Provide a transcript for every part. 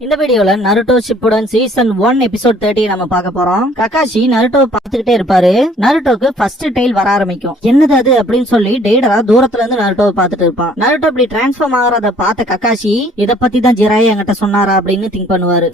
இந்த வீடியோல Naruto Shippuden season 1 episode 30 நம்ம பார்க்க போறோம். ககாஷி நருட்டோ பாத்துக்கிட்டே இருப்பாரு. நருட்டோக்கு ஃபர்ஸ்ட் டெயில் வர ஆரம்பிக்கும். என்னது அது அப்படின்னு சொல்லி டெய்டரா தூரத்துல இருந்து நருட்டோவை பாத்துட்டு இருப்பான். நருட்டோ இப்படி டிரான்ஸ்ஃபார்ம் ஆகிறத பார்த்த ககாஷி இத பத்தி தான் ஜிராயா என்கிட்ட சொன்னாரா அப்படின்னு திங்க் பண்ணுவாரு.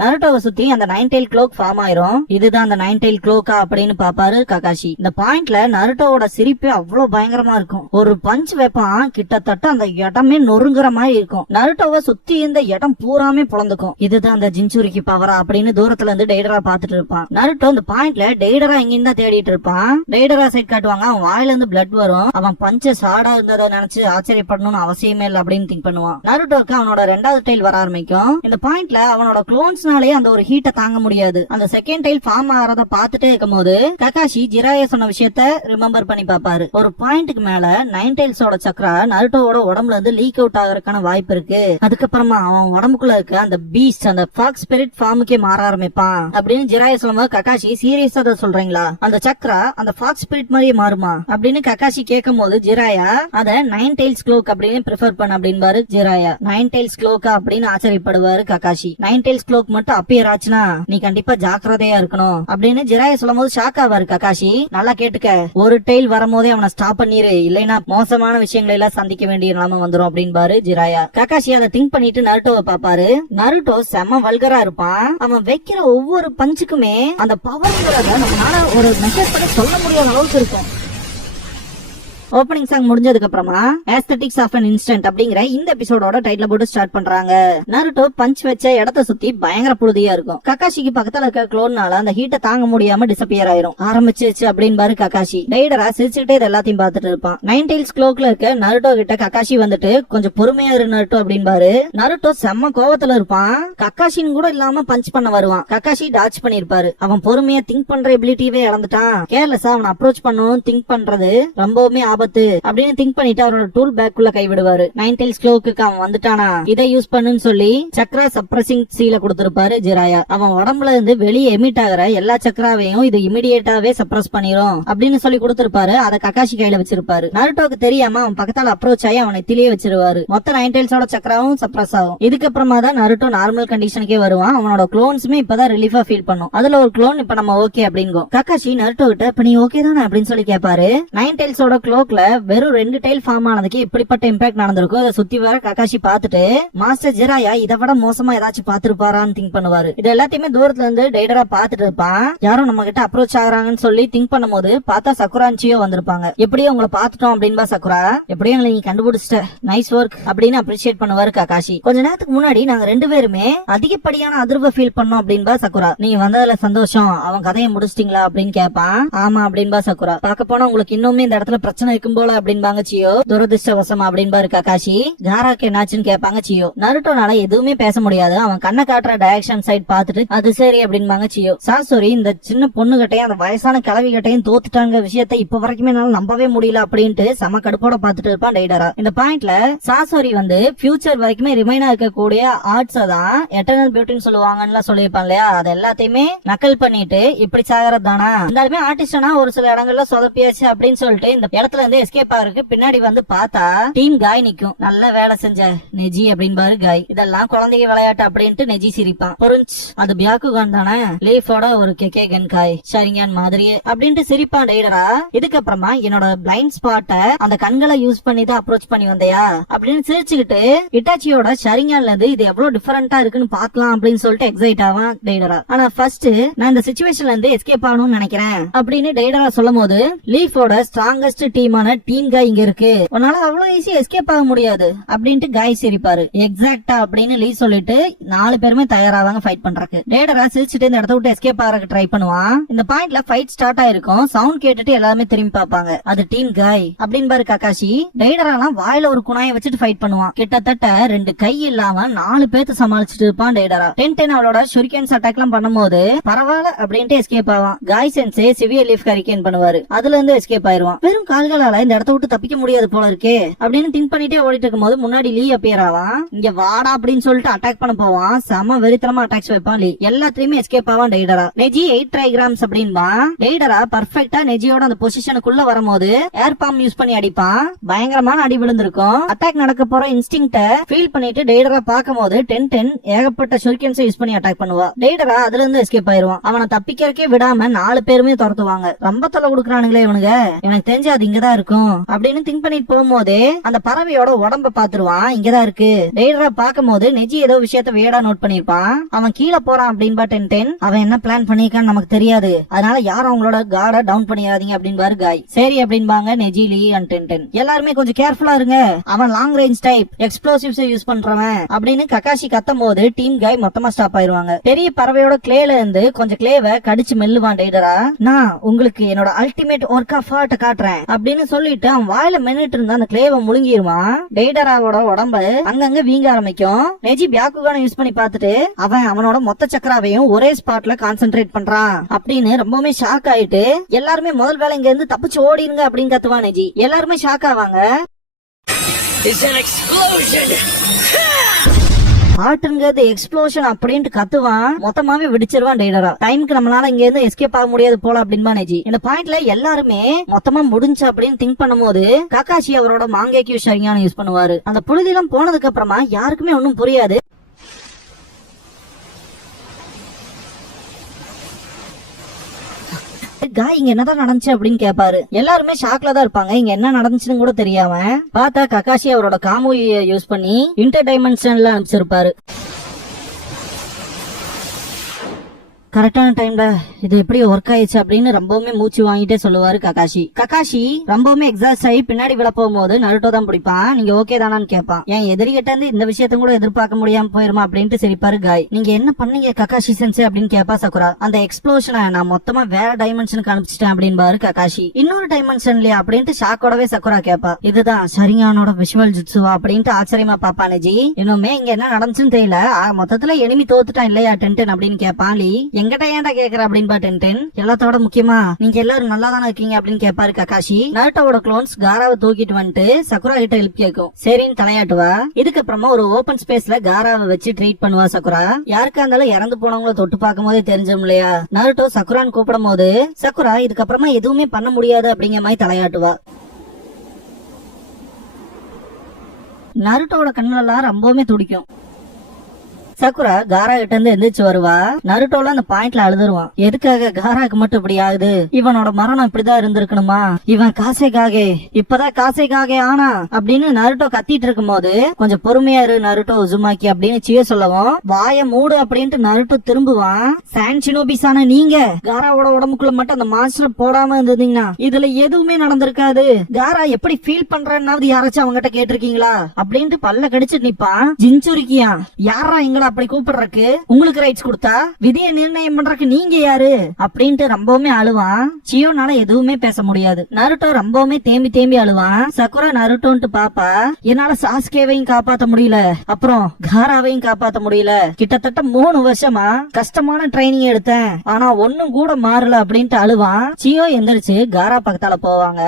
நருட்டோவை சுத்தி அந்த 9 tail cloak ஃபார்ம் ஆயிரும். இதுதான் அந்த 9 tail cloak-ஆ அப்படின்னு பாப்பாரு ககாஷி. இந்த பாயிண்ட்ல நருட்டோவோட சிரிப்பே அவ்வளவு பயங்கரமா இருக்கும். ஒரு பஞ்ச் வைப்பான், கிட்டத்தட்ட அந்த இடமே நொறுங்குற மாதிரி இருக்கும். நருட்டோவை சுத்தி இந்த இடம் பூராமே புலந்துக்கும். இதுதான் அந்த ஜின்சூரிக்கு பவரா அப்படின்னு தூரத்துல இருந்து டெய்டரா பாத்துட்டு இருப்பான். நருட்டோ இந்த பாயிண்ட்ல டெய்டரா எங்கிருந்து தான் தேடிட்டு இருப்பான். டெய்டரா சைட் காட்டுவாங்க, அவன் வாயில இருந்து பிளட் வரும். அவன் பஞ்ச சாடா இருந்ததை நினைச்சு ஆச்சரியப்படணும்னு அவசியமே இல்லை அப்படின்னு திங்க் பண்ணுவான். நருட்டோக்கு அவனோட 2வது டெயில் வர ஆரம்பிக்கும். இந்த பாயிண்ட்ல அவனோட க்ளோன்ஸ் அந்த ஒரு ஹீட்டை தாங்க முடியாது. அந்த செகண்ட் டைல் ஃபார்ம் ஆறத பாத்துட்டே இருக்கும் போது ககாஷி ஜிராயா சொன்ன விஷயத்த ரிமெம்பர் பண்ணி பாப்பாரு. ஒரு பாயிண்ட்க்கு மேல 9 tailsோட சக்ரா நருட்டோவோட உடம்புல இருந்து லீக் அவுட் ஆகிறதுக்கான வாய்ப்பு இருக்கு. அதுக்கப்புறமா அவன் உடம்புக்குள்ள இருக்க அந்த பீஸ்ட் அந்த ஃபாக்ஸ் ஸ்பிரிட் ஃபார்முக்கே மாற ஆரம்பிப்பான் அப்படின்னு ஜிராயா சொல்லும்போது ககாஷி சீரியஸா அதை சொல்றீங்களா, அந்த சக்ரா அந்த ஃபாக்ஸ் ஸ்பிரிட் மாதிரியே மாறுமா அப்படின்னு ககாஷி கேட்கும் போது ஜிராயா அத 9 tails cloak அப்படின்னு பிரிஃபர் பண்ண அப்படின்பாரு. ஜிராயா 9 tails cloak அப்படின்னு ஆச்சரியப்படுவாரு ககாஷி. 9 tails cloak மட்டும் அப்பியர் ஆச்சுன்னா நீ கண்டிப்பா ஜாக்கிரதையா இருக்கணும் அப்படின்னு ஜிராயா சொல்லும் போது ஷாக் ஆவாரு ககாஷி. நல்லா கேட்டுக்க, ஒரு டெயில் வரும்போதே அவனை ஸ்டாப் பண்ணிரு, இல்லைன்னா மோசமான விஷயங்களை எல்லாம் சந்திக்க வேண்டிய நிலைமை வந்துரும் அப்படின்பாரு ஜிராயா. ககாஷி அதை திங்க் பண்ணிட்டு நருட்டோவை பாப்பாரு. நருட்டோ செம வல்கரா இருப்பான். அவன் வைக்கிற ஒவ்வொரு பஞ்சுக்குமே அந்த பவர்ங்கிறத நம்மளால ஒரு மெசேஜ் பண்ணி சொல்ல முடியாத அளவுக்கு இருக்கும். ஓப்பனிங் சாங் முடிஞ்சதுக்கு அப்புறமா ஏஸ்தெட்டிக்ஸ் ஆஃப் அன் இன்ஸ்டன்ட் அப்படிங்கிற இந்த எபிசோடோட டைட்டில் போட்டு ஸ்டார்ட் பண்றாங்க. நருட்டோ பஞ்ச் வச்ச இடத்த சுத்தி பயங்கர புழுதியா இருக்கும். ககாஷிக்கு பக்கத்துல இருக்க க்ளோன்னால அந்த ஹீட்டை தாங்க முடியாம டிசப்பியர் ஆயிரும். ஆரம்பிச்சிருச்சு அப்படின்னு ககாஷி. டெய்டரா சிரிச்சுக்கிட்டே இது எல்லாத்தையும் பாத்துட்டு இருப்பான். 9 tails cloakல இருக்க நருட்டோ கிட்ட ககாஷி வந்துட்டு கொஞ்சம் பொறுமையா இரு நருட்டோ அப்படின்பாரு. நருட்டோ செம்ம கோவத்துல இருப்பான். ககாஷின்னு கூட இல்லாம பஞ்ச் பண்ண வருவான். ககாஷி டாச் பண்ணிருப்பாரு. அவன் பொறுமையா திங்க் பண்ற எபிலிட்டிவே இழந்துட்டான். கேர்லெஸ்ஸா அவன் அப்ரோச் பண்ணணும் திங்க் பண்றது ரொம்பவுமே அப்படின்னு திங்க் பண்ணிட்டு அவரோட டூல் பேக் குள்ள கைவிடுவாரு. 9 tails cloak-க்கு அவன் வந்துட்டானா இதை யூஸ் பண்ணுன்னு சொல்லி சக்ரா சப்ரசிங் சீல கொடுத்திருப்பாரு ஜிராயா. அவன் உடம்புல இருந்து வெளியே எமிட் ஆகிற எல்லா சக்ராவையும் இது இமிடியேட்டாவே சப்ரஸ் பண்ணிரும் அப்படின்னு சொல்லி கொடுத்திருப்பாரு. அதை ககாஷி கையில வச்சிருப்பாரு. நருட்டோக்கு தெரியாம அவன் பக்கத்தால அப்ரோச் ஆகி அவனை திளிய வச்சிருவாரு. மொத்த 9 tailsோட சக்ராவும் சப்ரஸ் ஆகும். இதுக்கப்புறமா தான் நருட்டோ நார்மல் கண்டிஷனுக்கே வருவான். அவனோட க்ளோன்ஸுமே இப்பதான் ரிலீஃபா ஃபீல் பண்ணும். அதுல ஒரு க்ளோன் இப்ப நம்ம ஓகே அப்படிங்கும். ககாஷி நருட்டோ கிட்ட இப்ப நீ ஓகே தானே அப்படின்னு சொல்லி கேட்பாரு. 9 tailsோட க்ளோக்ல வெறும் 2 tail ஃபார்ம் ஆனதுக்கு இப்படிப்பட்ட இம்பாக்ட் நடந்திருக்கும். அதை சுத்தி வர ககாஷி பாத்துட்டு மாஸ்டர் ஜிராயா இதை விட மோசமா ஏதாச்சும் பாத்துருப்பாரான்னு திங்க் பண்ணுவாரு. இது எல்லாத்தையுமே தூரத்துல இருந்து டெய்டரா பாத்துட்டு இருப்பான். யாரும் நம்ம கிட்ட அப்ரோச் ஆகுறாங்கன்னு சொல்லி திங்க் பண்ணும்போது பார்த்தா சக்குரான்ச்சியோ வந்திருப்பாங்க. எப்படியோ உங்களை பாத்துட்டோம் அப்படின்பா சக்குரா, எப்படியும் எங்களை நீ கண்டுபிடிச்சிட்ட, நைஸ் ஒர்க் அப்படின்னு அப்ரிஷியேட் பண்ணுவாரு ககாஷி. கொஞ்ச நேரத்துக்கு முன்னாடி நாங்க 2 பேருமே அதிகப்படியான அதிர்வை ஃபீல் பண்ணோம் அப்படின்பா சக்குரா. நீங்க வந்ததுல சந்தோஷம், அவன் கதையை முடிச்சிட்டீங்களா அப்படின்னு கேட்பான். ஆமா அப்படின்பா சக்குரா. பார்க்க போனா உங்களுக்கு இன்னுமே இந்த இடத்துல பிரச்சனை இருக்கும் போல அப்படின்பாங்க சியோ. துரதிருஷ்டவசமா அப்படின்பாரு ககாஷி. ஜாராக்கு என்னாச்சுன்னு கேட்பாங்க சியோ. நருட்டோனால எதுவுமே பேச முடியாது. அவன் கண்ணை காட்டுற டைரக்ஷன் சைட் பாத்துட்டு அது சரி அப்படின்பாங்க சியோ. சாசோரி இந்த சின்ன பொண்ணு கிட்டையும் அந்த வயசான கிழவி கிட்டையும் தோத்துட்டாங்க விஷயத்தை இப்ப வரைக்குமே என்னால நம்பவே முடியல அப்படின்ட்டு சம கடுப்போட பாத்துட்டு இருப்பான் டெய்டரா. இந்த பாயிண்ட்ல சாசோரி வந்து ஃபியூச்சர் வரைக்குமே ரிமைனா இருக்கக்கூடிய ஆர்ட்ஸ் தான் எட்டர்னல் பியூட்டின்னு சொல்லுவாங்கன்னு சொல்லியிருப்பான் இல்லையா, அது எல்லாத்தையுமே நக்கல் பண்ணிட்டு இப்படி சாகிறது தானா. இருந்தாலுமே ஆர்டிஸ்டனா ஒரு சில இடங்கள்ல சொதப்பியாச்சு அப்படின்னு சொல்லிட்டு இந்த இடத்துல இருந்து எஸ்கேப் ஆகுறதுக்கு பின்னாடி வந்து பார்த்தா டீம் காய் நிக்கும். நல்ல வேலை செஞ்ச நெஜி அப்படின்பாரு காய். இதெல்லாம் குழந்தைங்க விளையாட்டு அப்படின்ட்டு நெஜி சிரிப்பான். புரிஞ்சு அது பியாக்குகான் தானே, லீஃபோட ஒரு கெகே கன் காய் ஷரிங்கான் மாதிரியே அப்படின்ட்டு சிரிப்பான் டெய்டரா. இதுக்கப்புறமா என்னோட பிளைண்ட் ஸ்பாட்டை அந்த கண்களை யூஸ் பண்ணி தான் அப்ரோச் பண்ணி வந்தையா அப்படின்னு சிரிச்சுக்கிட்டு இட்டாச்சியோட ஷரிங்கான்ல இருந்து இது எவ்வளவு டிஃபரெண்டா இருக்குன்னு பாக்கலாம் அப்படின்னு சொல்லிட்டு எக்ஸைட் ஆவான் டெய்டரா. ஆனா ஃபர்ஸ்ட் நான் இந்த சிச்சுவேஷன்ல இருந்து எஸ்கேப் ஆகணும்னு நினைக்கிறேன் அப்படின்னு டெய்டரா சொல்லும் போது லீஃபோட ஸ்ட்ராங்கஸ்ட் டீமான டீம் காய் இங்க இருக்கு, உன்னால அவ்வளவு ஈஸியா எஸ்கேப் ஆக முடியாது அப்படின்ட்டு காய் சிரிப்பாரு. எக்ஸாக்டா அப்படின்னு லீ சொல்லிட்டு 4 பேருமே தயாராவாங்க ஃபைட் பண்றதுக்கு. டேடரா சிரிச்சுட்டு இந்த இடத்த விட்டு எஸ்கேப் ஆகிறதுக்கு ட்ரை பண்ணுவான். இந்த பாயிண்ட்ல ஃபைட் ஸ்டார்ட் ஆயிருக்கும். சவுண்ட் கேட்டுட்டு எல்லாருமே திரும்பி பாப்பாங்க. அது டீம் காய் அப்படின்னு பாரு ககாஷி. டெய்டராலாம் வாயில ஒரு குணாயை வச்சுட்டு ஃபைட் பண்ணுவான். கிட்டத்தட்ட 2 கை இல்லாம 4 பேர்த்து சமாளிச்சுட்டு இருப்பான் டெய்டரா. 10 அவளோட ஷுரிகன்ஸ் அட்டாக் எல்லாம் பண்ணும்போது பரவாயில்ல அப்படின்ட்டு எஸ்கேப் ஆவான். காய் சென்சே சிவியர் லீஃப் ஹரிகேன் பண்ணுவாரு. அதுல இருந்து எஸ்கேப் ஆயிருவான். வெறும் கால்கள் பசங்களால இந்த இடத்த விட்டு தப்பிக்க முடியாது போல இருக்கே அப்படின்னு திங்க் பண்ணிட்டே ஓடிட்டு இருக்கும்போது முன்னாடி லீ அப்பியர் ஆவான். இங்க வாடா அப்படின்னு சொல்லிட்டு அட்டாக் பண்ண போவான். செம வெறித்தனமா அட்டாக்ஸ் வைப்பான் லீ. எல்லாத்தையுமே எஸ்கேப் ஆவான் டெய்டரா. நெஜி 8 ட்ரைகிராம்ஸ் அப்படின்பா. டெய்டரா பர்ஃபெக்ட்டா நெஜியோட அந்த பொசிஷனுக்குள்ள வரும்போது ஏர் பாம் யூஸ் பண்ணி அடிப்பான். பயங்கரமான அடி விழுந்திருக்கும். அட்டாக் நடக்க போற இன்ஸ்டிங்க்ட ஃபீல் பண்ணிட்டு டெய்டரா பாக்கும்போது 10 ஏகப்பட்ட ஷுரிகன்ஸ் யூஸ் பண்ணி அட்டாக் பண்ணுவா. டெய்டரா அதுல இருந்து எஸ்கேப் ஆயிருவான். அவனை தப்பிக்கிறக்கே விடாம 4 பேருமே துரத்துவாங்க. ரொம்ப தொலை கொடுக்குறானுங்களே இவனுங்க, எனக்கு தெரிஞ்சு அது இங்கதான் இருக்கும் அப்படின்னு திங்க் பண்ணிட்டு போகும்போதே அந்த பறவையோட உடம்ப பாத்துருவான். இங்கதான் இருக்கு. டெய்டரா பாக்கும்போது நெஜி ஏதோ விஷயத்த வேடா நோட் பண்ணிருப்பான். அவன் கீழே போறான் அப்படின்பா 10 அவன் என்ன பிளான் பண்ணிருக்கான்னு நமக்கு தெரியாது, அதனால யாரும் அவங்களோட கார்ட டவுன் பண்ணிடாதீங்க அப்படின்பாரு காய். சரி அப்படின்பாங்க நெஜி, லீ அண்ட் 10. எல்லாருமே கொஞ்சம் கேர்ஃபுல்லா இருங்க, அவன் long range type explosives use பண்றவன் அப்படின்னு ககாஷி கத்தும் போது டீம் காய் மொத்தமா ஸ்டாப் ஆயிருவாங்க. பெரிய பறவையோட கிளேல இருந்து கொஞ்சம் கிளேவை கடிச்சு மெல்லுவான் டெய்டரா. நான் உங்களுக்கு என்னோட அல்டிமேட் ஒர்க் ஆஃப் ஆர்ட் காட்டுறேன் அப்படின்னு சொல்லிட்டு அவன் வாயில மென்னுட்டு இருந்த அந்த கிளேவை முழுங்கிடுவான். டெய்டராவோட உடம்பு அங்கங்க வீங்க ஆரம்பிக்கும். நெஜி பியாக்குகான யூஸ் பண்ணி பார்த்துட்டு அவனோட மொத்த சக்கராவையும் ஒரே ஸ்பாட்ல கான்சென்ட்ரேட் பண்றான் அப்படின்னு ரொம்பவுமே ஷாக் ஆயிட்டு எல்லாருமே முதல் வேலை இங்க இருந்து தப்பிச்சு ஓடிருங்க அப்படின்னு கத்துவான் நெஜி. எல்லாருமே ஷாக் ஆவாங்க. ஆட்டுங்கிறது எக்ஸ்ப்ளோஷன் அப்படின்ட்டு கத்துவான். மொத்தமாவே வெடிச்சிருவான் டெய்டரா. டைமுக்கு நம்மளால இங்க இருந்து எஸ்கேப் ஆக முடியாது போல அப்படின்னு நெஜி. இந்த பாயிண்ட்ல எல்லாருமே மொத்தமா முடிஞ்சு அப்படின்னு திங்க் பண்ணும்போது ககாஷி அவரோட மாங்கேக்யூ ஷரிங்கான யூஸ் பண்ணுவாரு. அந்த புழுதிலாம் போனதுக்கு அப்புறமா யாருக்குமே ஒன்னும் புரியாது. காய் இங்க என்னதான் நடந்துச்சு அப்படின்னு கேட்பாரு. எல்லாருமே ஷாக்ல தான் இருப்பாங்க. இங்க என்ன நடந்துச்சுன்னு கூட தெரியாம பார்த்தா ககாஷி அவரோட காமுயை யூஸ் பண்ணி இன்டர் டைமென்ஷன்ல அனுப்பிச்சிருப்பாரு. கரெக்டான டைம்ல இது எப்படி ஒர்க் ஆயிடுச்சு அப்படின்னு ரொம்பவுமே மூச்சு வாங்கிட்டே சொல்லுவாரு ககாஷி ரொம்பவுமே எக்ஸாஸ்ட் ஆகி பின்னாடி விழ போகும்போது நருட்டோ தான் பிடிப்பான். நீங்க ஓகே தானான்னு கேட்பான். என் எதிரிகிட்ட இருந்து இந்த விஷயத்த கூட எதிர்பார்க்க முடியாம போயிருமா அப்படின்ட்டு சிரிப்பாரு காய். நீங்க என்ன பண்ணீங்க ககாஷி சென்சே அப்படின்னு கேட்பா சக்குரா. அந்த எக்ஸ்ப்ளோஷனை நான் மொத்தமா வேற டைமென்ஷனுக்கு அனுப்பிச்சிட்டேன் அப்படின்பாரு ககாஷி. இன்னொரு டைமென்ஷன்லயா அப்படின்ட்டு ஷாக்கோடவே சக்குரா கேட்பா. இதுதான் ஷரிங்கானோட விஷுவல் ஜுட்சுவா அப்படின்ட்டு ஆச்சரியமா பாப்பா நெஜி. இன்னுமே இங்க என்ன நடந்துச்சுன்னு தெரியல, மொத்தத்துல எனிமி தோத்துட்டான் இல்லையா 10 அப்படின்னு கேட்பான் லீ. எங்கிட்ட ஏன்டா கேக்குற அப்படின்பா 10. எல்லாத்தோட முக்கியமா நீங்க எல்லாரும் நல்லா தானே இருக்கீங்க அப்படின்னு கேட்பாரு ககாஷி. நருட்டோவோட க்ளோன்ஸ் காராவை தூக்கிட்டு வந்துட்டு சக்குரா கிட்ட ஹெல்ப் கேட்கும். சரின்னு தலையாட்டுவா. இதுக்கப்புறமா ஒரு ஓபன் ஸ்பேஸ்ல காராவை வச்சு ட்ரீட் பண்ணுவா சக்குரா. யாருக்கா இருந்தாலும் இறந்து போனவங்கள தொட்டு பார்க்கும் போதே தெரிஞ்சோம் இல்லையா. நருட்டோ சக்குரான்னு கூப்பிடும் போது சக்குரா இதுக்கப்புறமா எதுவுமே பண்ண முடியாது அப்படிங்கிற மாதிரி தலையாட்டுவா. நருட்டோட கண்ணெல்லாம் ரொம்பவுமே துடிக்கும். சக்குரா காரா கிட்ட இருந்து எந்திரிச்சு வருவா. நருட்டோல அந்த பாயிண்ட்ல அழுதுருவான். எதுக்காக காராக்கு மட்டும் இப்படி ஆகுது, இவனோட மரணம் இப்படிதான் இருந்திருக்கணுமா, இவன் காசேகாகே இப்பதான் காசேகாகே ஆனா அப்படின்னு நருட்டோ கத்திட்டு இருக்கும் போது கொஞ்சம் பொறுமையா இரு நருட்டோ உசுமாக்கி அப்படின்னு சிய சொல்லவும் வாய மூடு அப்படின்ட்டு நருட்டோ திரும்புவான். சான்சினோபிசான நீங்க காராவோட உடம்புக்குள்ள மட்டும் அந்த மாஸ்டர் போடாம இருந்தீங்கன்னா இதுல எதுவுமே நடந்திருக்காது. காரா எப்படி ஃபீல் பண்றேன்னாவது யாராச்சும் அவங்ககிட்ட கேட்டிருக்கீங்களா அப்படின்ட்டு பல்ல கடிச்சிட்டு நிப்பான். ஜின்சுரிக்கியா யாரா எங்களை அப்படி கூப்பிடுறக்கு உங்களுக்கு ரைட்ஸ் கொடுத்தா விதியை நிர்ணயம் பண்றதுக்கு நீங்க யாரு அப்படின்ட்டு ரொம்பவுமே அழுவான். சியோனால எதுவுமே பேச முடியாது. நருட்டோ ரொம்பவுமே தேம்பி அழுவான். சக்குரா நருட்டோன்ட்டு பாப்பா. என்னால சாஸ்கேவையும் காப்பாத்த முடியல, அப்புறம் காராவையும் காப்பாத்த முடியல. கிட்டத்தட்ட 3 வருஷமா கஷ்டமான ட்ரைனிங் எடுத்தேன், ஆனா ஒன்னும் கூட மாறல அப்படின்ட்டு அழுவான். சியோ எந்திரிச்சு காரா பக்கத்தால போவாங்க.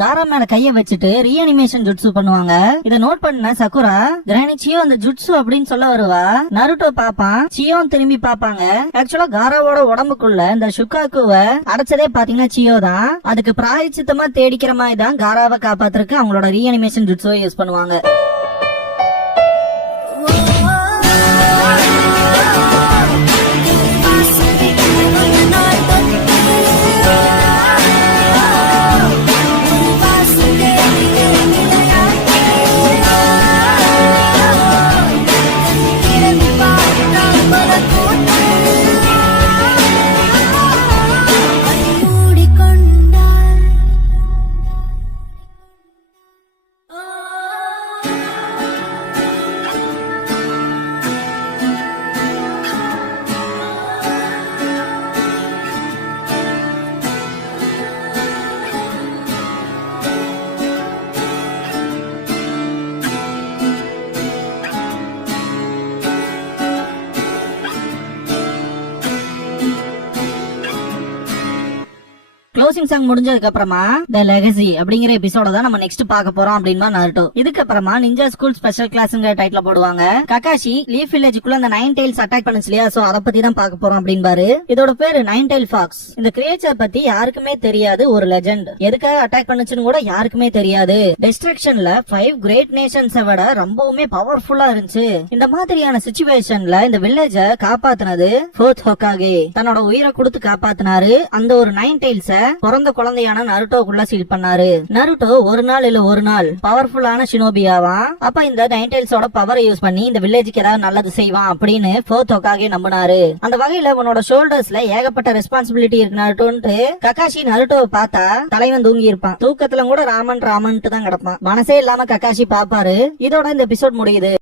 காரா மேல கைய வச்சுட்டு ரீஅனிமேஷன் ஜுட்சு பண்ணுவாங்க. இத நோட் பண்ண சக்குரா கிரானி சியோ அந்த ஜுட்சு அப்படின்னு சொல்ல வருவா. நருட்டோ பாப்பான், சியோ திரும்பி பாப்பாங்க. ஆக்சுவலா காராவோட உடம்புக்குள்ள இந்த ஷுக்காக்குவ அடைச்சதே பாத்தீங்கன்னா சியோ தான். அதுக்கு பிராயச்சித்தமா தேடிக்கிற மாதிரி தான் காராவை காப்பாத்துறதுக்கு அவங்களோட ரீஅனிமேஷன் ஜுட்சுவை யூஸ் பண்ணுவாங்க. க்ளோசிங் சாங் முடிஞ்சதுக்கு அப்புறமா தி லெகசி அப்படிங்கிற எபிசோட தான் நம்ம நெக்ஸ்ட் பார்க்க போறோம் அப்படின்னா நருட்டோ. இதுக்கப்புறமா நிஞ்சா ஸ்கூல் ஸ்பெஷல் கிளாஸ்ங்கிற டைட்டில் போடுவாங்க. ககாஷி லீஃப் வில்லேஜுக்குள்ள அந்த 9 tails அட்டாக் பண்ணுச்சு இல்லையா, சோ அத பத்தி தான் பார்க்க போறோம் அப்படின்பாரு. இதோட பேரு 9 tail fox. இந்த கிரியேச்சர் பத்தி யாருக்குமே தெரியாது, ஒரு லெஜெண்ட். எதுக்காக அட்டாக் பண்ணுச்சுன்னு கூட யாருக்குமே தெரியாது. டிஸ்ட்ரக்ஷன்ல 5 கிரேட் நேஷன்ஸை விட ரொம்பவுமே பவர்ஃபுல்லா இருந்துச்சு. இந்த மாதிரியான சிச்சுவேஷன்ல இந்த வில்லேஜ காப்பாத்துனது ஃபோர்த் ஹோகாகே தன்னோட உயிரை கொடுத்து காப்பாத்தினாரு. அந்த ஒரு 9 tails பிறந்த குழந்தையான நருட்டோக்குள்ள சீல் பண்ணாரு. நருட்டோ ஒரு நாள் இல்ல ஒரு நாள் பவர்ஃபுல்லான ஷினோபியாவா. அப்ப இந்த 9 tailsோட பவரை யூஸ் பண்ணி இந்த வில்லேஜுக்கு ஏதாவது நல்லது செய்வான் அப்படின்னு ஃபோர்த் ஹோகாகே நம்பினாரு. அந்த வகையில உன்னோட ஷோல்டர்ஸ்ல ஏகப்பட்ட ரெஸ்பான்சிபிலிட்டி இருக்கு நருட்டோன்ட்டு ககாஷி நருட்டோவை பார்த்தா தலைவன் தூங்கி இருப்பான். தூக்கத்துல கூட ராமன் ராமன்ட்டு தான் கிடப்பான். மனசே இல்லாம ககாஷி பாப்பாரு. இதோட இந்த எபிசோட் முடியுது.